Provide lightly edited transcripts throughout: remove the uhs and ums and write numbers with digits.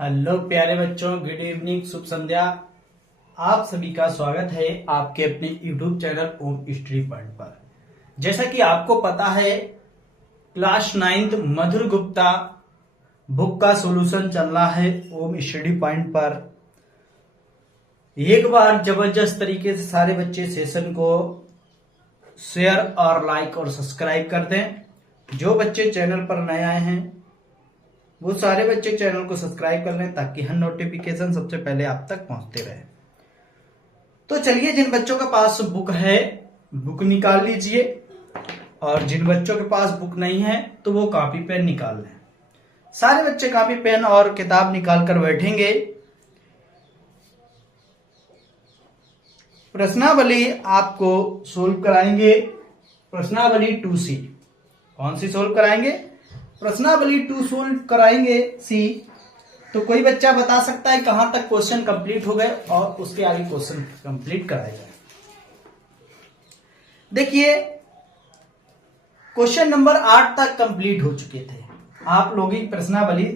Hello प्यारे बच्चों, good evening, शुभ संध्या। आप सभी का स्वागत है आपके अपने यूट्यूब चैनल ओम स्टडी पॉइंट पर। जैसा कि आपको पता है, क्लास 9th मधुर गुप्ता बुक का सॉल्यूशन चल रहा है ओम स्टडी पॉइंट पर। एक बार जबरदस्त तरीके से सारे बच्चे सेशन को शेयर और लाइक और सब्सक्राइब कर दें। जो बच्चे चैनल पर नए आए हैं वो सारे बच्चे चैनल को सब्सक्राइब कर लें ताकि हर नोटिफिकेशन सबसे पहले आप तक पहुंचते रहे। तो चलिए, जिन बच्चों के पास बुक है बुक निकाल लीजिए, और जिन बच्चों के पास बुक नहीं है तो वो कॉपी पेन निकाल लें। सारे बच्चे कॉपी पेन और किताब निकाल कर बैठेंगे। प्रश्नावली आपको सोल्व कराएंगे, प्रश्नावली 2C। कौन सी सोल्व कराएंगे? प्रश्नावली 2 सोल्व कराएंगे सी। तो कोई बच्चा बता सकता है कहां तक क्वेश्चन कंप्लीट हो गए और उसके आगे क्वेश्चन कंप्लीट कराया जाए। देखिए, क्वेश्चन नंबर 8 तक कंप्लीट हो चुके थे। आप लोग ही प्रश्नावली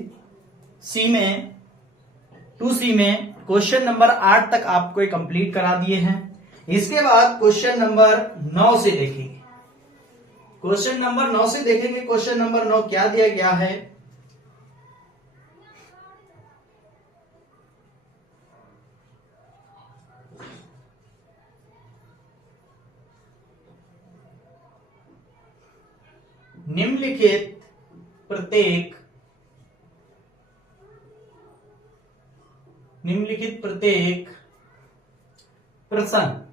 सी में 2C में क्वेश्चन नंबर 8 तक आपको कंप्लीट करा दिए हैं। इसके बाद क्वेश्चन नंबर 9 से देखेंगे। क्वेश्चन नंबर 9 से देखेंगे। क्वेश्चन नंबर 9 क्या दिया गया है? निम्नलिखित प्रत्येक प्रश्न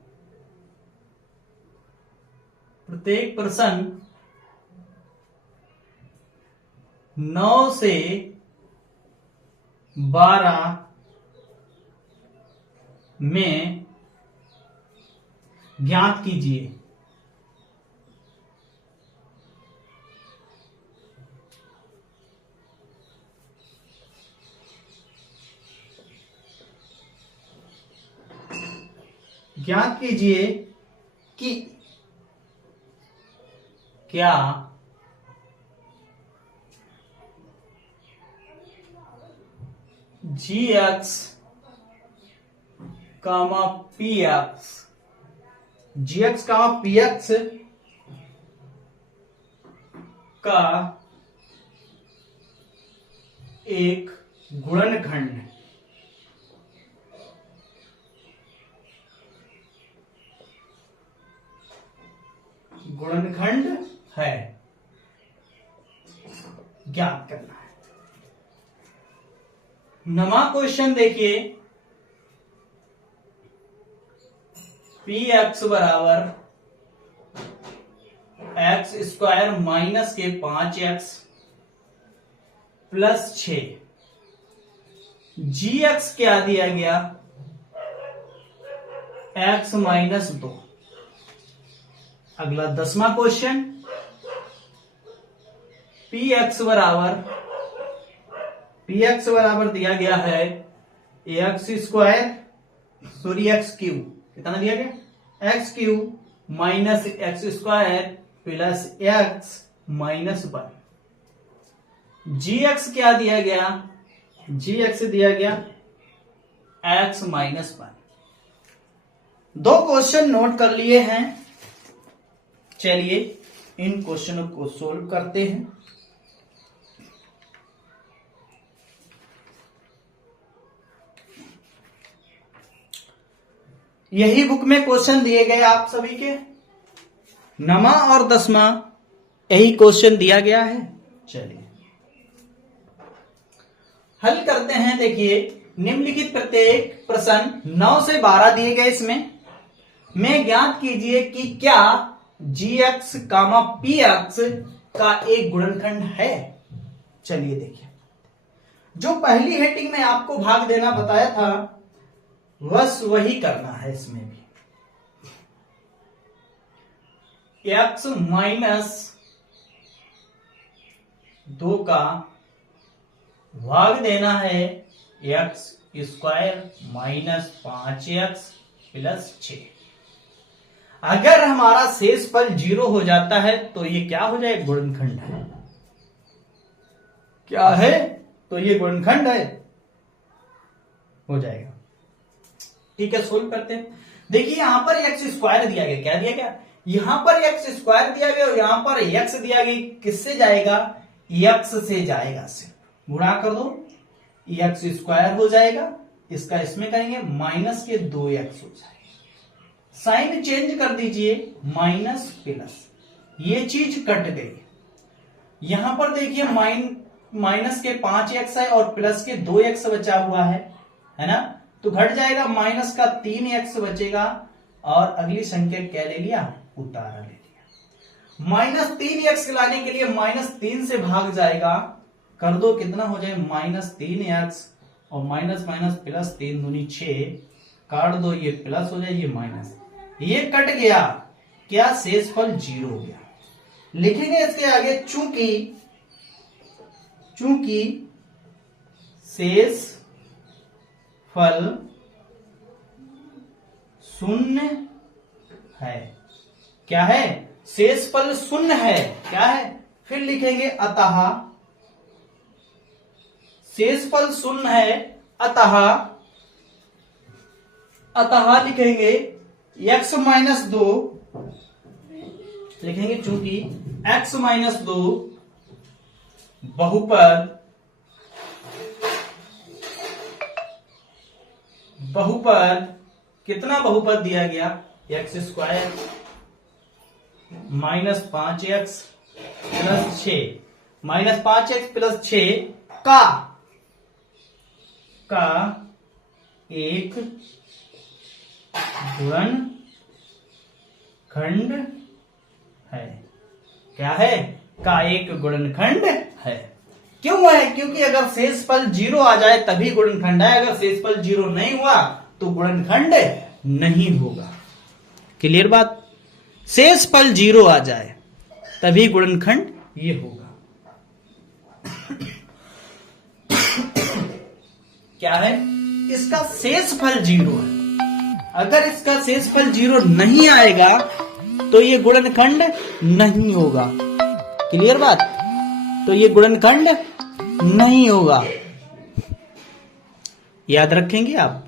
9 से 12 में ज्ञात कीजिए। ज्ञात कीजिए कि क्या gx, px का एक गुणनखंड है, ज्ञात करना है। नमा क्वेश्चन देखिए, px बराबर एक्स स्क्वायर माइनस के 5x प्लस 6। gx क्या दिया गया? x minus 2। अगला 10वां क्वेश्चन, px बराबर दिया गया है एक्स स्क्वायर एक्स क्यूब। कितना दिया गया? X cube minus x square plus x minus 1। gx क्या दिया गया? gx दिया गया x माइनस 1। 2 क्वेश्चन नोट कर लिए हैं। चलिए इन क्वेश्चनों को सोल्व करते हैं। यही बुक में क्वेश्चन दिए गए आप सभी के। नमा और 10वां यही क्वेश्चन दिया गया है। चलिए हल करते हैं। देखिए, निम्नलिखित प्रत्येक प्रश्न 9 से 12 दिए गए। इसमें में ज्ञात कीजिए कि क्या gx, px का एक गुणनखंड है। चलिए देखिए, जो पहली हेडिंग में आपको भाग देना बताया था बस वही करना है। इसमें भी x माइनस 2 का भाग देना है x square minus 5x plus 6। अगर हमारा शेषफल 0 हो जाता है तो ये क्या हो जाए? गुणनखंड है। क्या है? तो ये गुणनखंड है। हो जाएगा। ठीक है, सोल्व करते हैं। देखिए यहां पर एक्स स्क्वायर दिया गया, क्या दिया गया, यहां पर एक्स स्क्वायर दिया गया और यहां पर एक्स दिया गया। किससे जाएगा, एक्स से जाएगा, सिर्फ गुणा कर दो, एक्स स्क्वायर हो जाएगा, इसका इसमें करेंगे माइनस के 2x हो जाएगा। साइन चेंज कर दीजिए, माइनस प्लस, ये चीज कट गई। यहां पर देखिए माइनस के 5x है और प्लस के 2x बचा हुआ है ना, तो घट जाएगा, माइनस का 3x बचेगा और अगली संख्या क्या ले लिया, उतारा ले लिया। माइनस 3x लाने के लिए -3 से भाग जाएगा, कर दो, कितना हो जाए, -3x और माइनस माइनस प्लस 3 दूनी 6, काट दो, ये प्लस हो जाए, ये माइनस, ये कट गया, क्या शेषफल 0 हो गया। लिखेंगे इसके आगे, चूंकि शेष फल शून्य है, क्या है, शेषफल शून्य है, क्या है, फिर लिखेंगे अतः शेषफल शून्य है, अतः लिखेंगे x-2 लिखेंगे, चूंकि x-2 बहुपद कितना बहुपद दिया गया, एक्स स्क्वायर -5x + 6, -5x + 6 का एक गुणनखंड है, क्या है, का एक गुणनखंड है। क्यों है, क्योंकि अगर शेषफल 0 आ जाए तभी गुणनखंड है, अगर शेषफल 0 नहीं हुआ तो गुणनखंड नहीं होगा। क्लियर बात, शेषफल 0 आ जाए तभी गुणनखंड ये होगा। क्या है, इसका शेषफल 0 है, अगर इसका शेषफल 0 नहीं आएगा तो ये गुणनखंड नहीं होगा। क्लियर बात, तो ये गुणनखंड नहीं होगा, याद रखेंगे आप।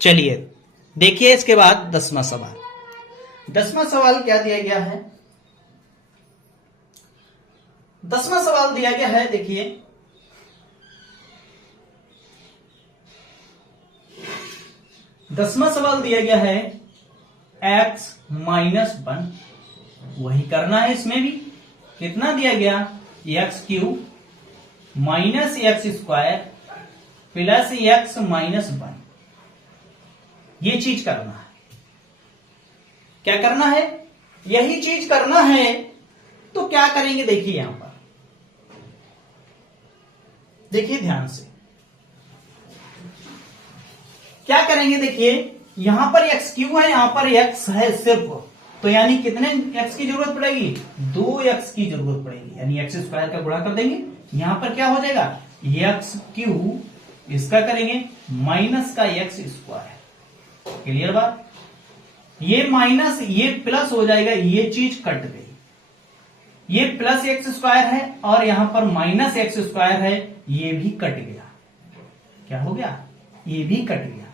चलिए देखिए इसके बाद 10वां सवाल। 10वां सवाल क्या दिया गया है, 10वां सवाल दिया गया है, देखिए 10वां सवाल दिया गया है x-1, वही करना है इसमें भी। कितना दिया गया, x³ -x² + x-1, ये चीज करना है। क्या करना है, यही चीज करना है। तो क्या करेंगे, देखिए यहां पर देखिए ध्यान से, क्या करेंगे, देखिए यहां पर x³ है, यहां पर x है सिर्फ, तो यानी कितने x की जरूरत पड़ेगी, 2x की जरूरत पड़ेगी, यानी x² का गुणा कर देंगे। यहां पर क्या हो जाएगा, x³ इसका करेंगे माइनस का x²। क्लियर बात, ये माइनस ये प्लस हो जाएगा, ये चीज कट गई, ये प्लस x² है और यहां पर माइनस x² है, ये भी कट गया। क्या हो गया, ये भी कट गया।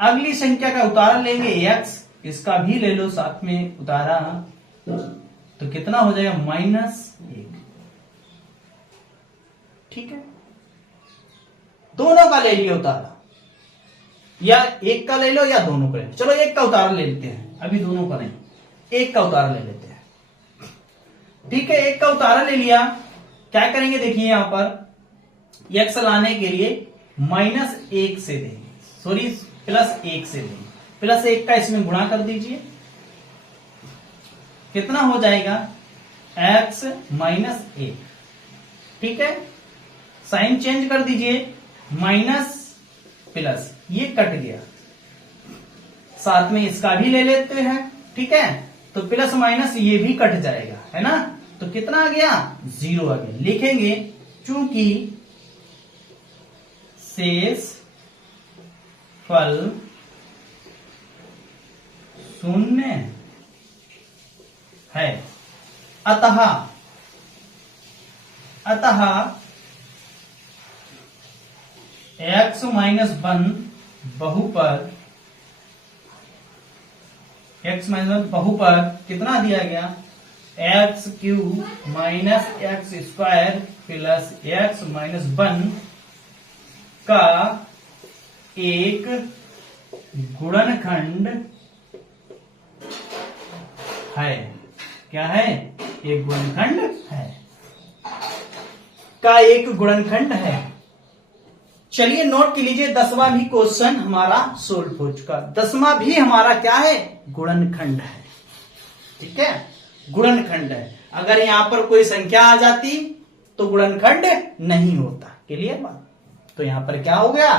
अगली संख्या का उतारा लेंगे x, इसका भी ले लो साथ में उतारा, तो कितना हो जाएगा, -1। ठीक है, दोनों का ले लिया उतारा, या एक का ले लो या दोनों का ले लो। चलो एक का उतारा ले लेते हैं, अभी दोनों का नहीं, एक का उतारा ले लेते हैं। ठीक है, एक का उतारा ले लिया, क्या करेंगे, देखिए यहां पर x लाने के लिए -1 से देंगे, सॉरी +1 से देंगे, +1 का इसमें गुणा कर दीजिए, कितना हो जाएगा, x-1। ठीक है, साइन चेंज कर दीजिए, माइनस प्लस, ये कट गया, साथ में इसका भी ले लेते हैं। ठीक है, तो प्लस माइनस ये भी कट जाएगा, है ना, तो कितना आ गया, 0 आ गया। लिखेंगे चूंकि शेष फल शून्य है, अतः x माइनस 1 बहुपद कितना दिया गया, x cube minus x square plus x minus 1 का एक गुणनखंड है। क्या है? एक गुणनखंड है, का एक गुणनखंड है। चलिए नोट कर लीजिए, 10वां भी क्वेश्चन हमारा सोल्व हो चुका। 10वां भी हमारा क्या है? गुणनखंड है। ठीक है, गुणनखंड है। अगर यहां पर कोई संख्या आ जाती तो गुणनखंड नहीं होता। क्लियर बात? तो यहां पर क्या हो गया,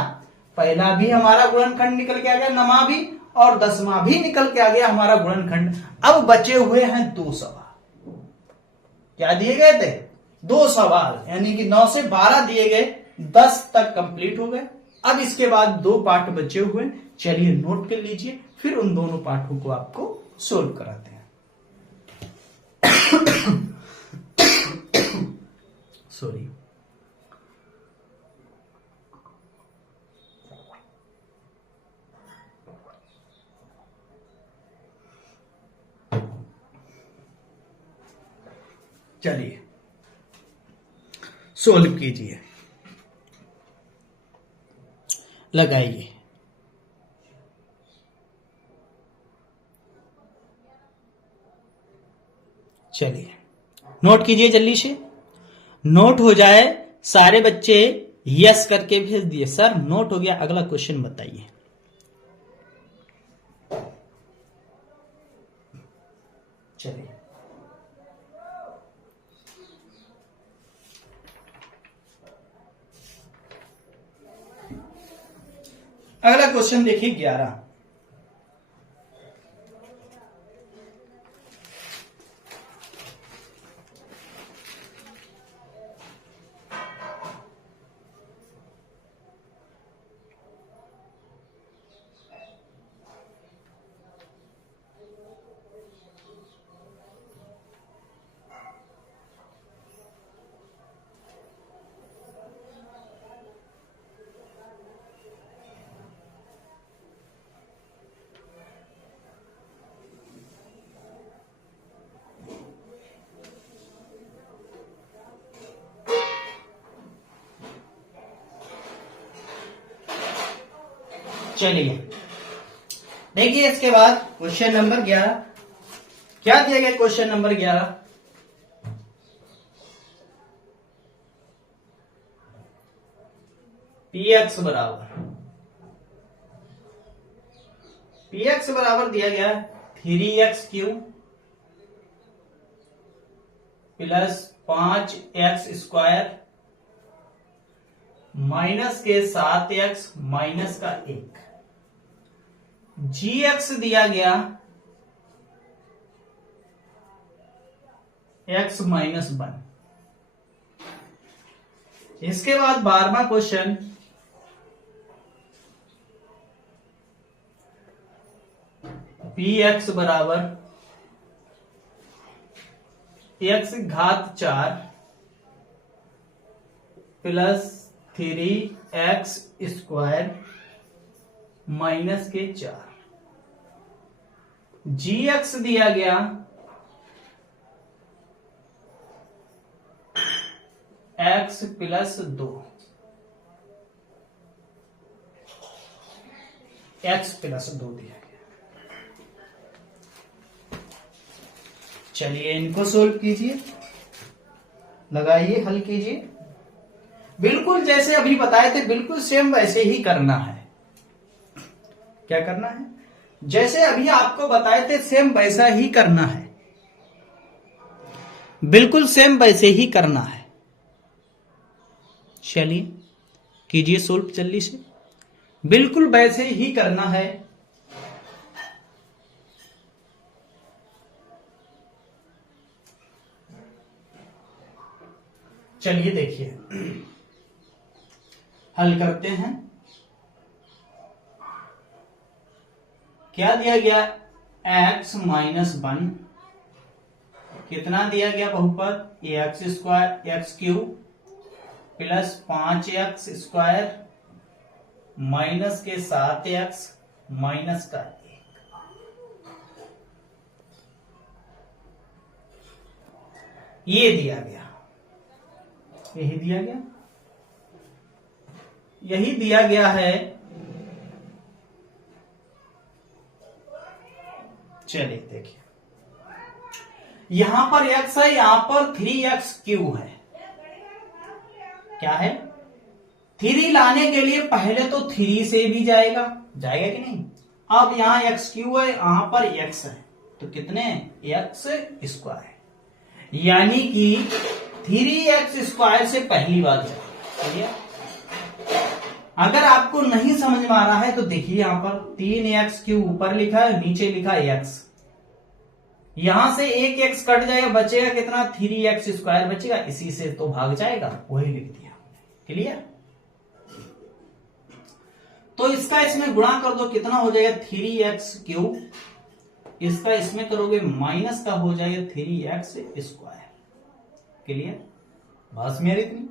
पहला भी हमारा गुणनखंड निकल के आ गया, 9वां भी, और 10वां भी निकल के आ गया हमारा गुणनखंड। अब बचे हुए हैं 2 सवाल। क्या दिए गए थे? 2 सवाल, यानी कि 9 से 12 दिए गए, 10 तक कंप्लीट हो गए। अब इसके बाद 2 पार्ट बचे हुए। चलिए नोट कर लीजिए, फिर उन दोनों पार्टों को आपको सोल्व कराते हैं। सॉरी। चलिए सोल्व कीजिए, लगाइए। चलिए नोट कीजिए जल्दी से, नोट हो जाए। सारे बच्चे यस करके भेज दिए, सर नोट हो गया, अगला क्वेश्चन बताइए। चलिए अगला क्वेश्चन देखिए 11। चलिए देखिए, इसके बाद क्वेश्चन नंबर 11 क्या दिया गया? क्वेश्चन नंबर 11, px बराबर दिया गया 3x cube plus 5x square minus के 7x माइनस का 1। gx दिया गया x माइनस 1। इसके बाद 12वां क्वेश्चन, px बराबर x घात 4 प्लस 3x स्क्वायर माइनस के 4। gx दिया गया x प्लस 2, x प्लस 2 दिया गया। चलिए इनको सोल्व कीजिए, लगाइए, हल कीजिए। बिल्कुल जैसे अभी बताए थे, बिल्कुल सेम वैसे ही करना है। क्या करना है? जैसे अभी आपको बताए थे सेम वैसा ही करना है, बिल्कुल सेम वैसे ही करना है। चलिए कीजिए सोल्व जल्दी से, बिल्कुल वैसे ही करना है। चलिए देखिए हल करते हैं। क्या दिया गया? x माइनस 1 कितना दिया गया बहुपद, x square x cube plus 5x square minus के 7x माइनस का 1, ये दिया गया, यही दिया गया, यही दिया गया है। चलिए देखिए, यहां पर x है, यहां पर 3x क्यू है। क्या है, 3 लाने के लिए पहले तो 3 से भी जाएगा कि नहीं। अब यहां x क्यू है, यहां पर x है, तो कितने x स्क्वायर, यानी कि 3x स्क्वायर से पहली बार जाएगा। अगर आपको नहीं समझ में आ रहा है तो देखिए, यहां पर 3x क्यू ऊपर लिखा है, नीचे लिखा है x, यहां से एक x कट जाएगा, बचेगा कितना, 3x स्क्वायर बचेगा, इसी से तो भाग जाएगा, वही लिख दिया। क्लियर। तो इसका इसमें गुणा कर दो, कितना हो जाएगा 3x क्यूब, इसका इसमें करोगे माइनस का हो जाएगा 3x स्क्वायर। क्लियर, बस मेरी इतनी।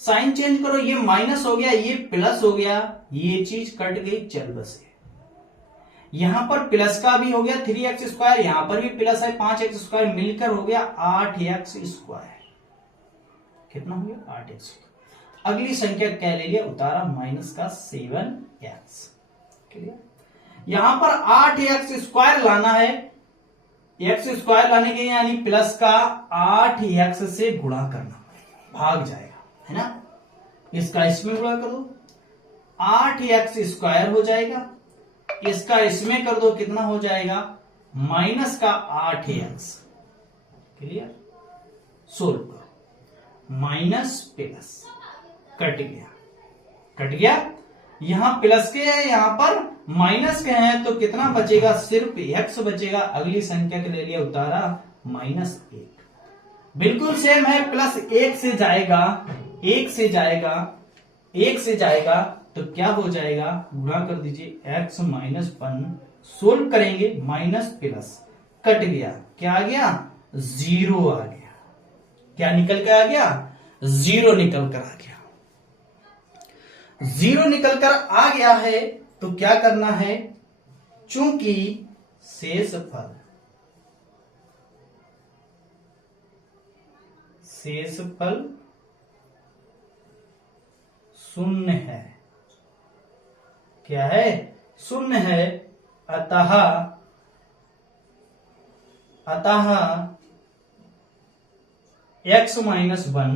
साइन चेंज करो, ये माइनस हो गया, ये प्लस हो गया, ये चीज कट गई, चल बसे। यहां पर प्लस का भी हो गया 3x स्क्वायर, यहां पर भी प्लस है 5x स्क्वायर, मिलकर हो गया 8x स्क्वायर। कितना हो गया 8x। अगली संख्या क्या ले लिया, उतारा माइनस का 7x। क्लियर। यहां पर 8x स्क्वायर लाना है, x स्क्वायर लाने के यानी प्लस का 8x से गुणा करना, भाग जाएगा, है ना। इसका इसमें गुणा कर दो, 8x स्क्वायर हो जाएगा, इसका इसमें कर दो, कितना हो जाएगा माइनस का 8x। क्लियर। सोल्व करो, माइनस प्लस कट गया, यहां प्लस के है, यहां पर माइनस के हैं, तो कितना बचेगा, सिर्फ x बचेगा। अगली संख्या के ले लिया, उतारा -1। बिल्कुल सेम है, प्लस 1 से जाएगा, 1 से जाएगा तो क्या हो जाएगा, गुणा कर दीजिए, x -1, सोल्व करेंगे, माइनस प्लस कट गया, क्या आ गया, 0 आ गया। क्या निकल कर आ गया, 0 निकल कर आ गया। 0 निकल कर आ गया है, तो क्या करना है, चूंकि शेषफल 0 है, क्या है, 0 है, अतः x -1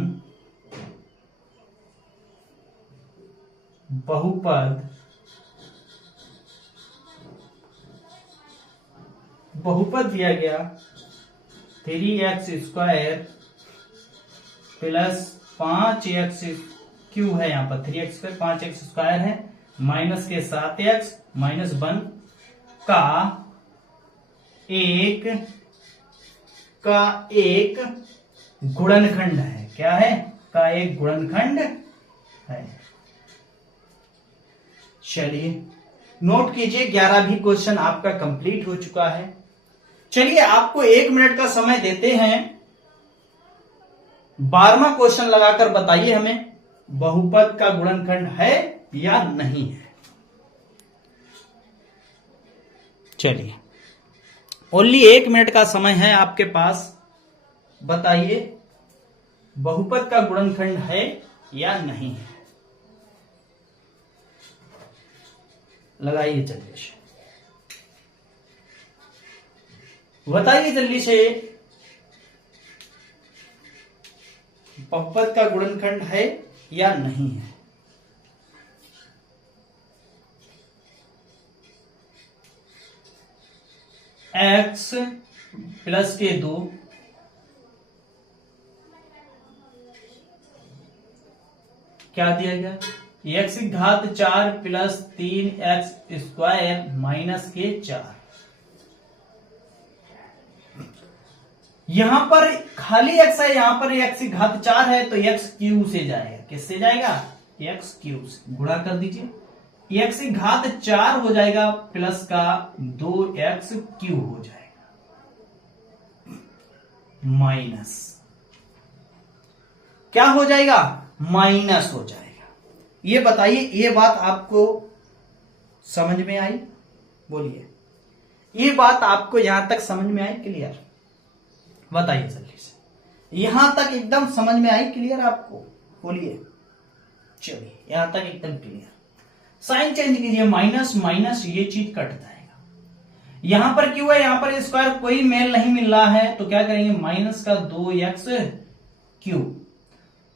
बहुपद दिया गया 3x square plus 5x Q है, यहां पर 3x स्क्वायर 5x स्क्वायर है, माइनस के 7x -1 का एक गुणनखंड है। क्या है, का एक गुणनखंड है। चलिए नोट कीजिए, 11वीं क्वेश्चन आपका कंप्लीट हो चुका है। चलिए आपको 1 मिनट का समय देते हैं, 12वां क्वेश्चन लगाकर बताइए हमें, बहुपद का गुणनखंड है या नहीं है। चलिए ओनली 1 मिनट का समय है आपके पास, बताइए बहुपद का गुणनखंड है या नहीं है। लगाइए जल्दी से, बताइए जल्दी से, बहुपद का गुणनखंड है या नहीं है। x प्लस के 2 क्या दिया गया, x की घात 4 प्लस 3x स्क्वायर माइनस के 4। यहां पर खाली x है, यहां पर x की घात 4 है, तो x क्यू से जाएगा, किससे जाएगा, x क्यू से। गुणा कर दीजिए, x की घात 4 हो जाएगा प्लस का 2x क्यू हो जाएगा। माइनस, क्या हो जाएगा, माइनस हो जाएगा। ये बताइए, ये बात आपको समझ में आई? बोलिए, ये बात आपको यहां तक समझ में आई? क्लियर? बताइए जल्दी से, यहां तक एकदम समझ में आई? क्लियर आपको? बोलिए। चलिए, यहां तक एकदम क्लियर। साइन चेंज कीजिए, माइनस माइनस ये चीज कट जाएगा। यहां पर क्यों है, यहां पर स्क्वायर कोई मेल नहीं मिल रहा है, तो क्या करेंगे, माइनस का 2x क्यूब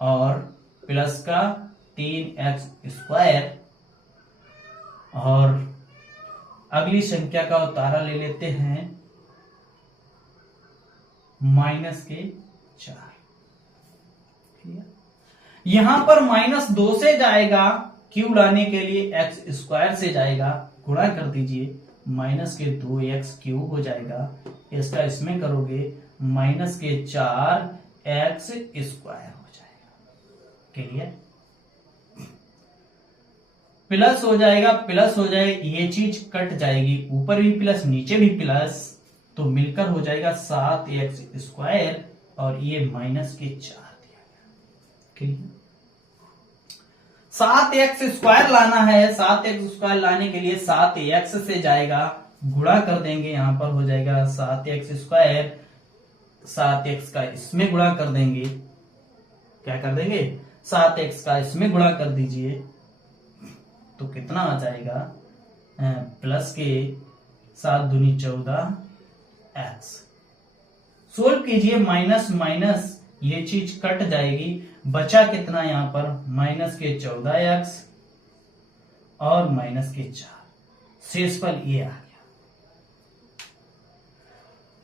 और प्लस का 3x स्क्वायर, और अगली संख्या का उतारा ले लेते हैं माइनस के 4। यहां पर -2 से जाएगा, क्यू लाने के लिए एक्स स्क्वायर से जाएगा, गुणा कर दीजिए, माइनस के 2x क्यूब हो जाएगा, इसका इसमें करोगे माइनस के 4x स्क्वायर हो जाएगा। क्लियर? प्लस हो जाएगा, प्लस हो जाएगा, ये चीज कट जाएगी, ऊपर भी प्लस नीचे भी प्लस, तो मिलकर हो जाएगा 7x स्क्वायर, और ये माइनस के 4 दिया गया। क्लियर? 7x स्क्वायर लाना है, 7x स्क्वायर लाने के लिए 7x से जाएगा, गुणा कर देंगे, यहां पर हो जाएगा 7x स्क्वायर, 7x का इसमें गुणा कर देंगे, क्या कर देंगे, 7x का इसमें गुणा कर दीजिए, तो कितना आ जाएगा, प्लस के 7 दूनी 14x। सोल्व कीजिए, माइनस माइनस ये चीज कट जाएगी, बचा कितना यहां पर, माइनस के 14x और माइनस के 4, शेषफल ये आ गया।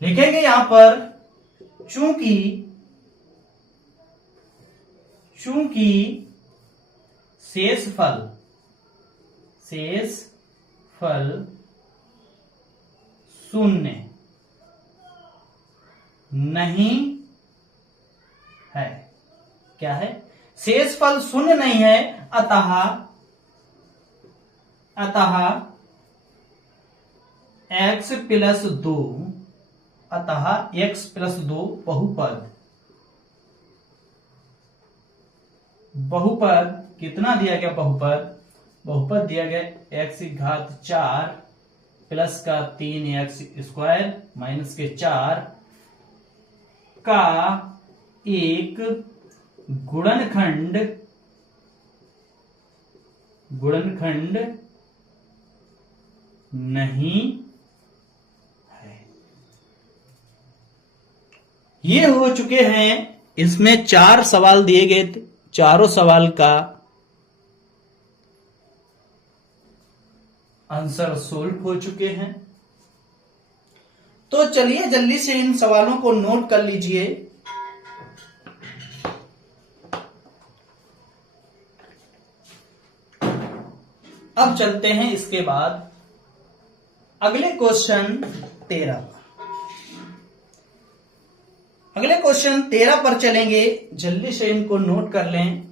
लिखेंगे यहां पर, चूंकि शेषफल शून्य नहीं है, क्या है, शेषफल शून्य नहीं है, अतः x प्लस 2, अतः x प्लस 2 बहुपद कितना दिया गया, बहुपद दिया गया x की घात 4 प्लस का 3x स्क्वायर माइनस के 4 का एक गुणनखंड नहीं है। ये हो चुके हैं, इसमें 4 सवाल दिए गए थे, चारों सवाल का आंसर सोल्व हो चुके हैं। तो चलिए जल्दी से इन सवालों को नोट कर लीजिए। अब चलते हैं इसके बाद अगले क्वेश्चन 13 पर। अगले क्वेश्चन 13 पर चलेंगे, जल्दी से इनको नोट कर लें।